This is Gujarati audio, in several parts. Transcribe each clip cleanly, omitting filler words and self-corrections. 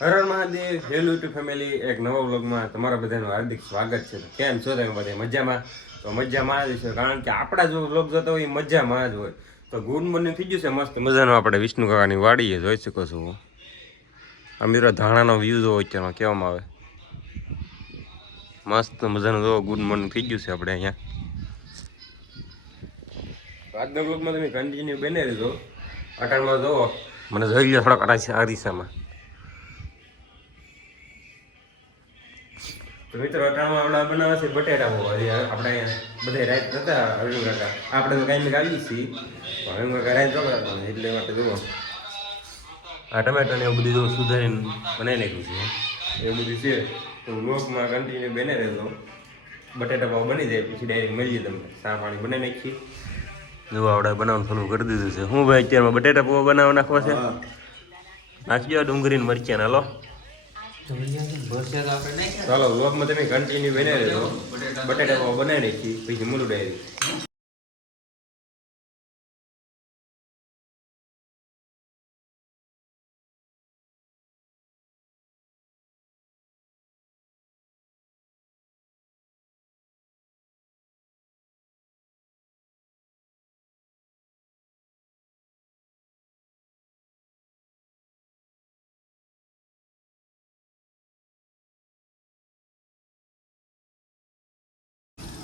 હર હર મહાદેવ, હેલો યુટ્યુબ ફેમિલી, એક નવા વ્લોગમાં તમારા બધાનું હાર્દિક સ્વાગત છે. કેમ છો તમે બધા મજામાં? તો મજામાં જ છે, કારણ કે આપણા જો વ્લોગ જોતા હોય એ મજામાં જ હોય. તો ગુડ મોર્નિંગ થઈ ગયું છે મસ્ત મજાનું. આપણે વિષ્ણુ કાકાની વાડીએ જોઈ શકો છો. આ મિત્રો ધાણાનો વ્યૂ જોવો અત્યારમાં કેવામાં આવે, મસ્ત મજાનું જોવો. ગુડ મોર્નિંગ થઈ ગયું છે આપણે અહીંયા. આજના વ્લોગમાં તમે કન્ટિન્યુ બને રહેજો. અટાણમાં જોવો મને જોઈ લો થોડાક અરીસામાં. તો મિત્રો અટાણમાં આપણા બનાવે છે બટેટા પૌવા. આપણે બધા રાત હતા હરિમ કાકા, આપણે તો કાંઈ આવી છીએ પણ હરિમ કાકા રાત રોકડા એટલે માટે જુઓ આ ટમેટાને એવું બધું જો સુધારીને બનાવી નાખ્યું છે એવું બધું છે. તો વ્લોગમાં કન્ટિન્યુ બને રહેજો. બટેટા પૌવા બની જાય પછી ડાયરેક્ટ મળીએ તમને. ચા પાણી બનાવી નાખીએ. જો આપણે બનાવવાનું શરૂ કરી દીધું છે. હું ભાઈ અત્યારમાં બટેટા પૌવા બનાવવા નાખવા છે. નાખી દો ડુંગળી ને મરચાં. હાલો ચાલો વ્લોગમાં તમે કન્ટિન્યુ બને રહેજો. બટેટા પૌવા બનાવી નાખી પછી મૂલું ડાયરેક્ટ.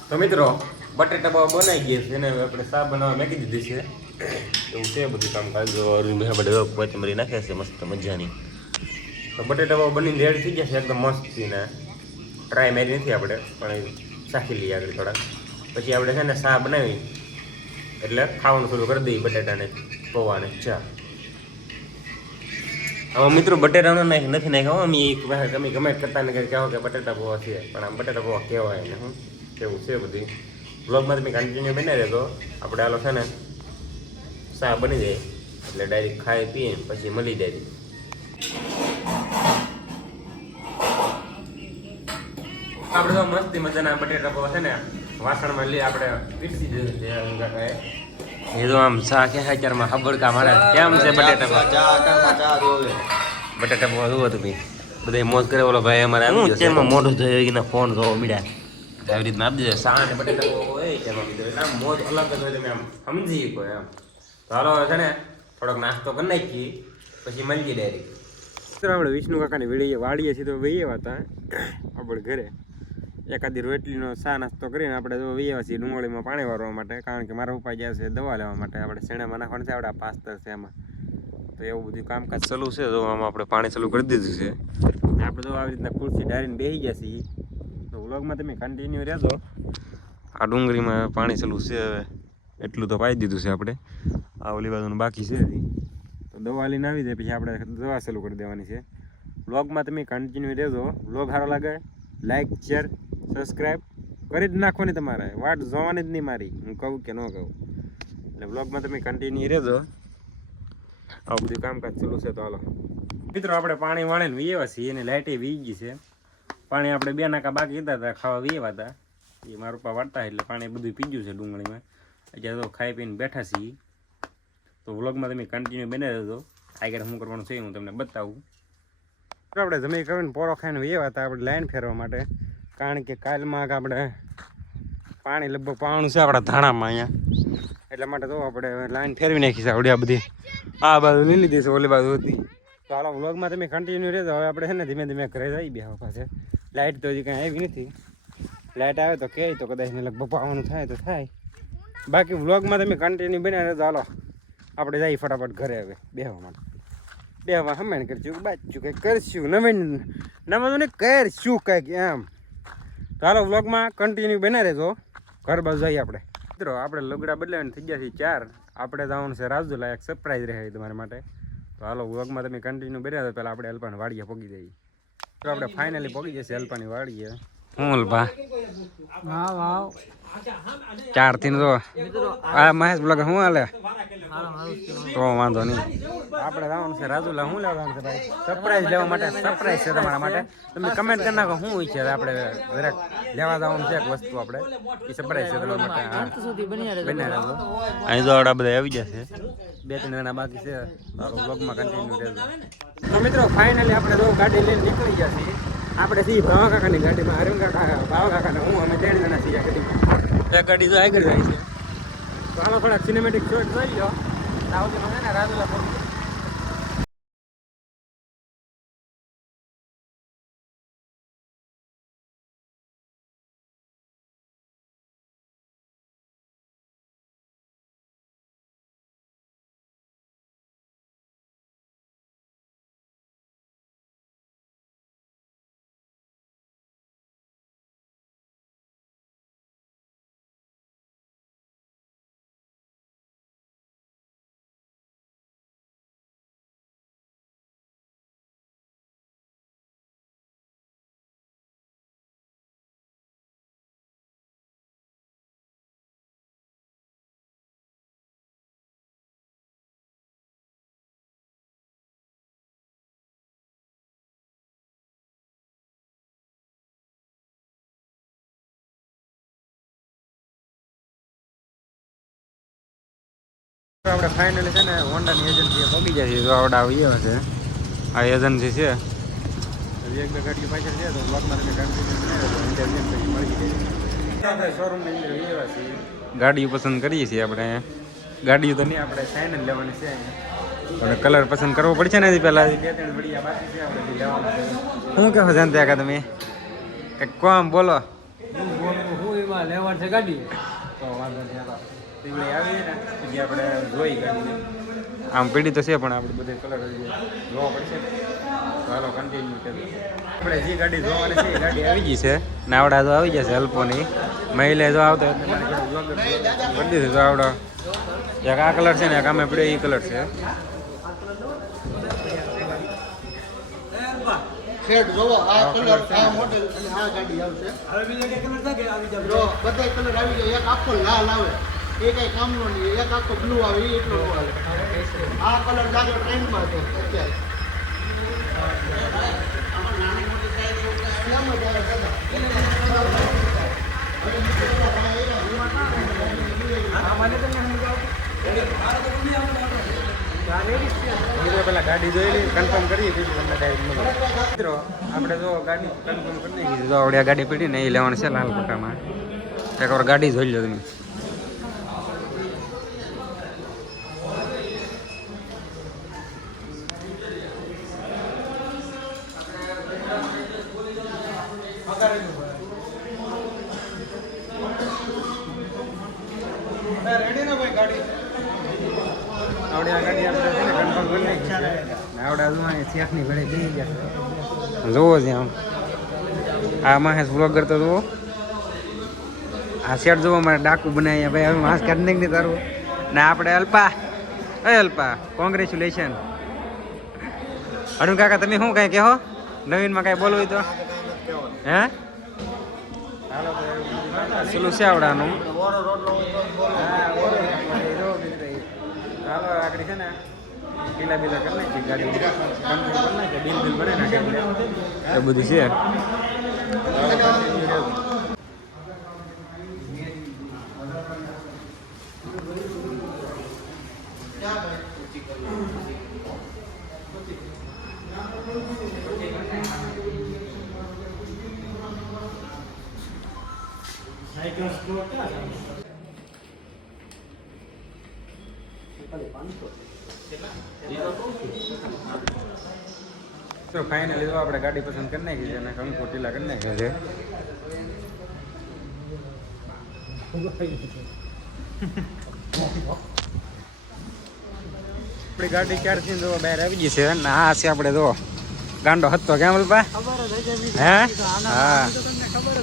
તો મિત્રો બટેટા પૌવા બનાવી ગયા છે એને આપણે શાક બનાવવા નાખી દીધી છે. એવું છે બધું કામકાજ. આપણે કોથમરી નાખે છે મસ્ત મજાની. તો બટેટા પૌવા બનીને રેડી થઈ ગયા છે એકદમ મસ્તીને. ટ્રાય મારી નથી આપણે પણ ચાખી લઈએ આગળ થોડાક. પછી આપણે છે ને શાક બનાવી એટલે ખાવાનું શરૂ કરી દઈએ બટેટાને પૌવાને. ચા હવે મિત્રો બટેટાનો નથી નાખ્યો. અમે તમે કમેન્ટ કરતા ને કહો કે બટેટા પૌવા છે, પણ આમ બટેટા પૌવા કહેવાય ને હું કેવું છે બધી. બ્લોગમાં તમે કન્ટિન્યુ બનાવી રહેજો. આપણે આલો છે ને ચા બની જાય એટલે ડાયરેક્ટ ખાઈ પીએ પછી મળી જાય. આપણે તો મસ્તી મજાના બટેટા પૌવા છે ને વાસણમાં લઈ આપણે પીરસી દીધું છે. એ તો આમ ચા કે હાચારમાં હબડકા મારા કેમ છે બટેટા પૌવા. બટેટા પૌવા જોવો તમે બધા મોજ કરે. ઓલો ભાઈ અમારે એમાં મોઢું થયું એના ફોન જોવો મીડા આવી રીતના આપી દીધા. શાક ને બટેટા હોય તેમાં કીધું એટલે આમ મોજ અલગ જ હોય. તમે આમ સમજી શકો એમ. તો હાલો છે ને થોડોક નાસ્તો કરી નાખીએ પછી મળીએ ડાયરેક્ટ. સર આપણે વિષ્ણુ કાકાની વાડીએ છીએ તો વૈયા હતા આપણે ઘરે. એકાદી રોટલીનો ચા નાસ્તો કરીને આપણે જો વૈયા છીએ ડુંગળીમાં પાણી વાળવા માટે, કારણ કે મારા પપ્પા ગયા છે દવા લેવા માટે. આપણે શેણામાં નાખવાનું છે આપણે આ પાસ્તર છે એમાં. તો એવું બધું કામકાજ ચાલુ છે. તો આમાં આપણે પાણી ચાલુ કરી દીધું છે. આપણે તો આવી રીતના ખુરશી ડારીને બેસી ગયા છીએ. તો વ્લોગમાં તમે કન્ટિન્યુ રહેજો. આ ડુંગળીમાં પાણી ચાલુ છે હવે એટલું તો પાઈ દીધું છે આપણે. આ ઓલી બાજુનું બાકી છે તો દવા લઈને આવી જાય પછી આપણે દવા ચાલુ કરી દેવાની છે. વ્લોગમાં તમે કન્ટિન્યુ રહેજો. વ્લોગ સારો લાગે લાઈક શેર સબસ્ક્રાઈબ કરી જ નાખવાની. તમારે વાટ જોવાની જ નહીં મારી, હું કહું કે ન કહું. એટલે વ્લોગમાં તમે કન્ટિન્યુ રહેજો. આવું બધું કામકાજ ચાલુ છે. તો હાલો મિત્રો આપણે પાણી વાળીને વીએવા છીએ અને લાઇટે વી ગઈ છે. પાણી આપણે 2 નાકા બાકી હતા ખાવા વીએવા હતા. એ મારા પપ્પા વાળતા એટલે પાણી બધું પીજ્યું છે ડુંગળીમાં. અત્યારે તો ખાઈ પીને બેઠા છીએ. તો વ્લોગમાં તમે કન્ટિન્યુ બને રહેજો. આગળ શું કરવાનું છે હું તમને બતાવું. આપણે જમી કરીને પોરો ખાઈને વીએવા હતા આપણે લાઈન ફેરવા માટે, કારણ કે કાલમાં આપણે પાણી લગભગ પાવાનું છે આપણા ધાણામાં અહીંયા. એટલા માટે તો આપણે લાઈન ફેરવી નાખી છે આવડી. આ બધી આ બાજુ લઈ લીધી છે, ઓલી બાજુ હતી. તો હાલો વ્લોગમાં તમે કન્ટિન્યુ રહેજો. હવે આપણે છે ને ધીમે ધીમે ઘરે જઈ બેહવા પાસે. લાઇટ તો હજી કાંઈ આવી નથી. લાઇટ આવે તો કહે તો કદાચ ને લગભગ પાવાનું થાય તો થાય. બાકી વ્લોગમાં તમે કન્ટિન્યુ બનાવી રહેજો. હાલો આપણે જઈએ ફટાફટ ઘરે હવે બેહવા માટે. બેહવા હમણાં કરશું બાજુ કંઈક કરશું નવીન તો ને કરશું કંઈક એમ. તો હાલો વ્લોગમાં કન્ટિન્યુ બના રહેજો. ઘર બાજુ જઈએ આપણે. મિત્રો આપણે લુગડા બદલાવીને થઈ ગયા છીએ 4. આપણે જવાનું છે રાજુલા. એક સરપ્રાઈઝ રહે તમારા માટે. તો હાલો વ્લોગમાં તમે કન્ટિન્યુ બન્યા તો પહેલાં આપણે અલ્પાની વાડીએ પહોંચી જઈએ. તો આપણે ફાઇનલી પહોંચી જશે અલ્પાની વાડીએ. હું અલ્પા વાવ 4 થી તો આ મહેશ બ્લોગ શું હાલે તો વાંધો નહીં. આપણે જવાનું છે રાજુલા. શું લેવાનું છે ભાઈ? સરપ્રાઈઝ લેવા માટે. સરપ્રાઈઝ છે તમારા માટે. તમે કમેન્ટ કરી નાખો શું હોય છે. આપણે દરેક લેવા જવાનું છે એક વસ્તુ. આપણે એ સરપ્રાઈઝ છે તમારા માટે. અહીં તો આવડા બધા આવી જશે. 2-3 જણા બાકી છે. બ્લોગમાં કન્ટિન્યુ રહેજો. તો મિત્રો ફાઇનલી આપણે તો ગાડી લઈને નીકળી ગયા છીએ. આપણે સી ભાવા કાકાની ગાડીમાં, અરવિંદ કાકા, ભાવા કાકાને હું અમે 3 જણા છીએ ગાડીમાં. એક ગાડી તો આગળ જાય છે. તો હાલો થોડાક સિનેમેટિક શોટ જોઈ લો. સાઉથમાં છે ને રાજુલા પહોંચી. આપણે ફાઇનલી છે ને હોન્ડાની એજન્સી પહોંચી જાય છે. તો આવડા આવીએ છે આ એજન્સી છે. હજી 1-2 ગાડીઓ પાછળ છે તો બ્લોકમાં તમે આપણે શોરૂમની અંદર આવ્યા છીએ. ગાડીઓ પસંદ કરીએ છીએ આપણે. ગાડીઓ તો નહીં, આપણે સાઇન જ લેવાની છે. આપણે કલર પસંદ કરવો પડશે ને પહેલાં 2-3 બઢિયા બાકી છે આપણે લેવાનું છે. શું કહો જાણતા કા તમે કંઈક કોમ બોલો. હું એમાં લેવાનું છે ગાડી તો વાંધો નહીં. આવીએ ને પછી આપણે જોઈ ગાડી આમ પીડી તો છે પણ આપણે બધે કલર જોવા પડશે. તો હાલો કન્ટિન્યુ કરીએ. આપણે જે ગાડી જોવાની છે એ ગાડી આવી ગઈ છે. નાવડા તો આવી જશે અલ્પોની. મહિલા જો આવતો કરી દીધું. તો આવડો એક આ કલર છે ને એક આમે પીડ્યો એ કલર છે. શેડ જોવો આ કલર આ મોડેલ અને આ ગાડી આવશે. હવે બીજા કે કલર થાય કે આવી જાય. જો બધા કલર આવી જાય. એક આખો લાલ આવે એ કઈ કામનો નહીં. એક આખો બ્લુ આવે એ એટલો આવે. આ કલર જાજો ટ્રેન્ડમાં છે અત્યારે. આમાં નાની મોટી સાઈઝ એવું કાંઈ એમ જ આવે દાદા. પેલા ગાડી જોઈ કન્ફર્મ કરીએ મિત્રો. આપણે જો ગાડી કન્ફર્મ કરી નાખી. જો આવડે ગાડી પડી ને એ લેવાનું છે લાલ પટ્ટામાં. એકવાર ગાડી જોઈ લો તમે. જોવો છે આમ આ મહેશ બ્લોગર તો જુઓ. આ શેડ જોવો મારે ડાકુ બનાવી ભાઈ. હવે માસ્ક કાઢી નહીં તારું ને આપણે અલ્પા. અલ્પા કોંગ્રેચ્યુલેશન. અરુણ કાકા તમે શું કઈ કહો નવીનમાં કઈ બોલવું હોય તો? હે પેલું છે આવડાનું. હાલો આગળ છે ને પીલા બીલા કરી નાખી ગાડી કમ્પ્લીટ કરી નાખી. બિલ બને નાખે એ બધું છે. તો ફાઇનલી તો આપણે ગાડી પસંદ કરી નાખી છે અને કંકુ ટીલા કરી નાખ્યો છે. આપણી ગાડી ક્યારથી જો બહાર આવી ગઈ છે ને આ છે આપણે જો ગાંડો હતો કેમ બોલપા? હે હા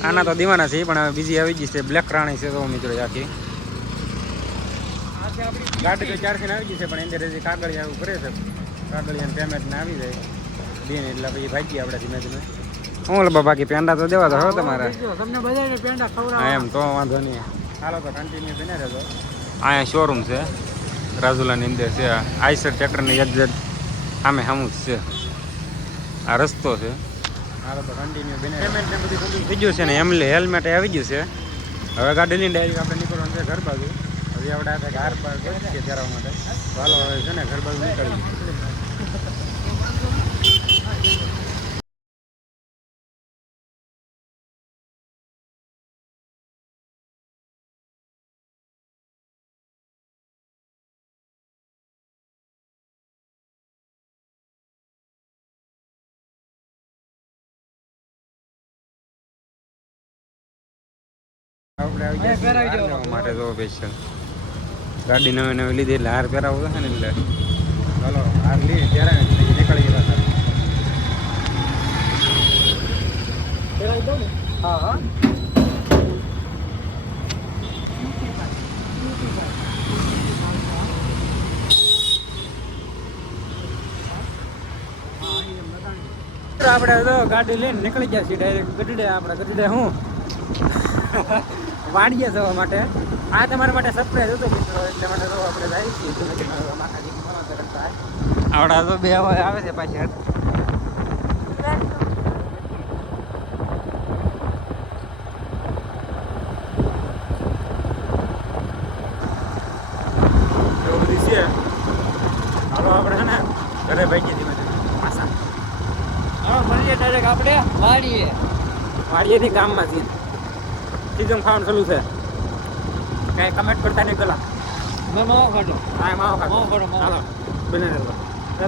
આના તો દીવાના છે પણ હવે બીજી આવી ગઈ છે બ્લેક રાણી છે. તો મિત્રો આખી ગાડી તો ક્યારથી આવી ગઈ છે પણ અંદર હજી કાગળિયા આવું કરે છે. કાગળિયાને પેમેન્ટ ને આવી જાય બેન એટલે પછી ભાગીએ આપણે ધીમે ધીમે. હું બાકી પેંડા તો દેવા તો હવે તમારે હા એમ તો વાંધો નહીં. હાલો તો કન્ટિન્યુ થઈને રહેજો. અહીંયા શોરૂમ છે રાજુલાની અંદર છે. આઈસર ટ્રેક્ટરની એક્ઝેક્ટ સામે સામું જ છે. આ રસ્તો છે. હાલો તો કન્ટિન્યુ બને. પેમેન્ટ ને બધું થઈ ગયું છે ને હેલ્મેટ આવી ગયું છે. હવે ગાડી લઈને ડાયરેક્ટ આપણે નીકળવાનું છે ઘર બાજુ. આપણે આપણે હાર પર ગોઠવીએ ફેરવવા માટે ચાલો હવે છે ને ઘર બાજુ નીકળીએ. આપણે આવી ગયા છીએ હાર લેવા માટે તો સ્પેશિયલ ગાડી નવી નવી લીધી એટલે હાર પહેરાવો છે ને એટલે ચાલો હાર લઈએ ત્યારે નીકળી ગયા. હા હા આપણે તો ગાડી લઈને નીકળી ગયા છીએ ડાયરેક્ટ ગઢડે. આપણે ગઢડે હું વાડીએ જવા માટે આ તમારા માટે સરપ્રાઈઝ હતો મિત્રો એટલે માટે તો આપણે જાય છીએ. આવડા તો બે આવે છે પાછળ. એવું બધી છે. હાલો આપણે છે ને ઘરે ભાઈ ગઈ પાછા મળીએ ડાયરેક્ટ આપણે વાડીએથી ગામમાંથી સીધું ખાવાનું ચાલુ છે. કઈ કમેન્ટ કરતા નહીં પેલા માવો ખાટો હા માવો ખાધો હાલો બને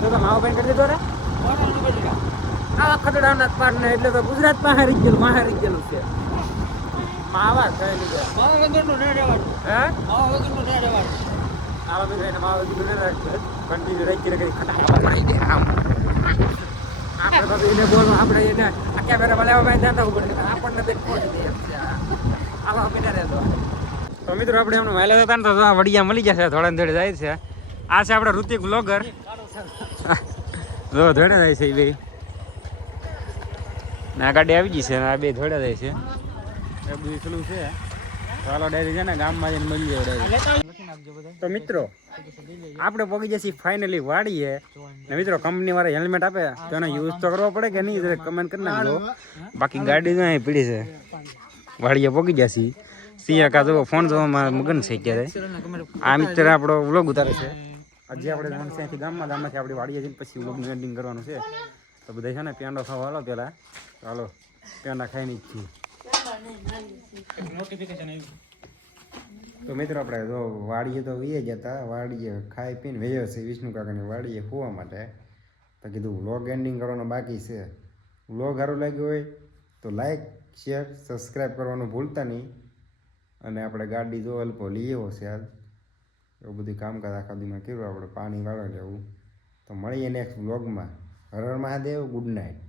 તો માવો પેન કરી દીધો રે આવા ખતડાના પાડ ને એટલે તો ગુજરાત માં હારી ગયેલું છે. માવા કઈ લીધે માવો વગરનું ન રહેવાનું હે માવો વગરનું ન રહેવાનું આવા બી એને માવો દીધું ને કન્ટિન્યુ રહી કરી ખટાડા મારી દે આમ આપણે તો એને બોલવા આપણે એને આ કેમેરા બનાવવા માં જાતા ઉપર આપણને દેખ પહોંચી દે એમ છે. આવા બેઠા રહેતો તો મિત્રો આપણે એમનું માઇલેજ હતા ને તો આ વડિયા મળી જશે થોડા ને થોડે જાય છે. આ છે આપણે ઋતિક વ્લોગર જો ધોડે જાય છે એ બે ના ગાડી આવી ગઈ છે ને આ બે ધોડે જાય છે એ બધું પેલું છે. ચાલો ડાયરી છે ને ગામમાં જઈને મળી જાય ડાયરી. તો મિત્રો આપણે પહોંચી જઈએ ફાઇનલી વાડીએ ને મિત્રો કંપની વાળા હેલ્મેટ આપે તો એનો યુઝ તો કરવો પડે કે નહીં કમેન્ટ કરી નાખજો. બાકી ગાડી તો અહીં પડી છે વાડીએ પહોંચી જશે. સિંહ કા જો ફોન જોવામાં મગન છે ક્યારે આ મિત્ર આપણો વ્લોગ ઉતારે છે. હજી આપણે ત્યાંથી ગામમાંથી આપણે વાડીએ જઈને પછી વ્લોગનું એન્ડિંગ કરવાનું છે. તો બધા છે ને પેંડો ખાવા હાલો પહેલાં ચાલો પેંડા ખાઈને જ છીએ. તો મિત્રો આપણે જો વાડીએ તો વીએ જતા વાડીએ ખાઈ પીને વેયો છે વિષ્ણુ કાકાની વાડીએ ખોવા માટે. તો કીધું વ્લોગ એન્ડિંગ કરવાનો બાકી છે. વ્લોગ સારું લાગ્યો હોય તો લાઈક શેર સબસ્ક્રાઈબ કરવાનું ભૂલતા નહીં. અને આપણે ગાડી જો અલ્પો લઈ આવ્યો છે હાલ એવું બધું કામકાજ આખા દીમાં કર્યું આપણે પાણી વાળવા લેવું. તો મળીએ નેક્સ્ટ વ્લોગમાં. હર હર મહાદેવ. Good night.